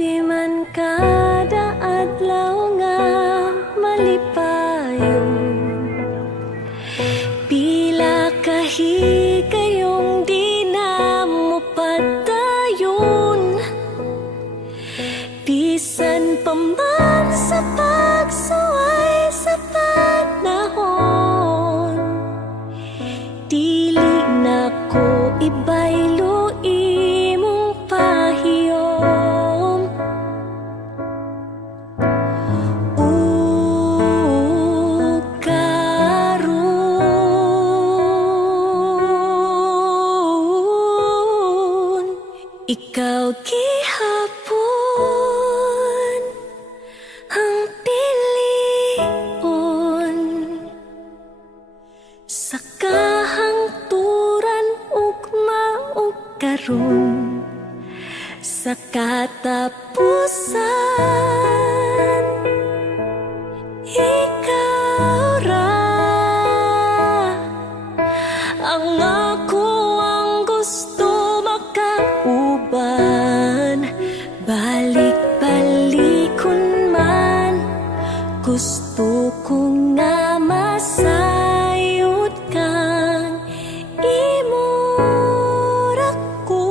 Di man kada adlaw nga malipayon, pila kahigayong di na mo padayon. Bisan pa man sa pagsuway sa panahon, dili na ko ibaylo imong pahiyom. Karon ikaw gihapon ang pilion sa kahangturan ugma ug karon sa katapusan. Ikaw ra ang ako ang gusto makauban, balik-balikon man gusto ko nga masayod kang imura ko.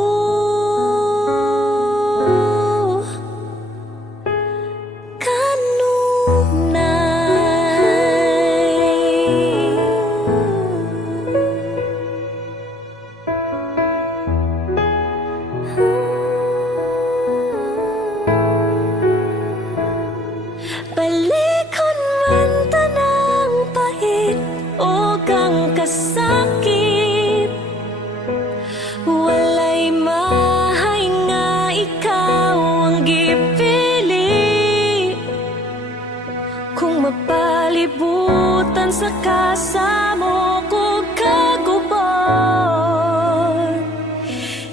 Balikon man tanang pahit o kang kasakit, walay mahay nga ikaw ang gipili. Kung mapalibutan sa kasamo ko kagubot,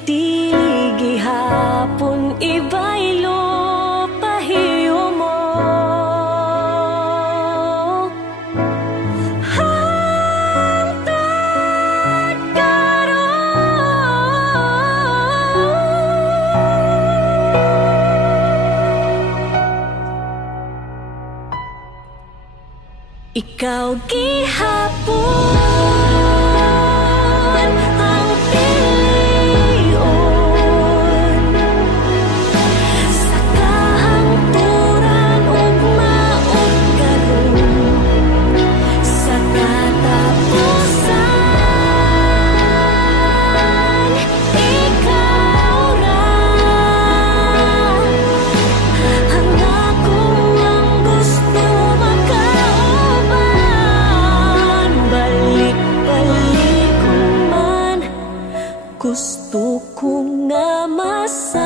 dili gihapon ibaylo pahiyo mo. Hangtod karon ikaw gihapon ang pilion sa kahangturan ugma ug karon sa katapusan. Ikaw ra ang ako ang gusto makauban, balik-balikon man gusto ko nga masa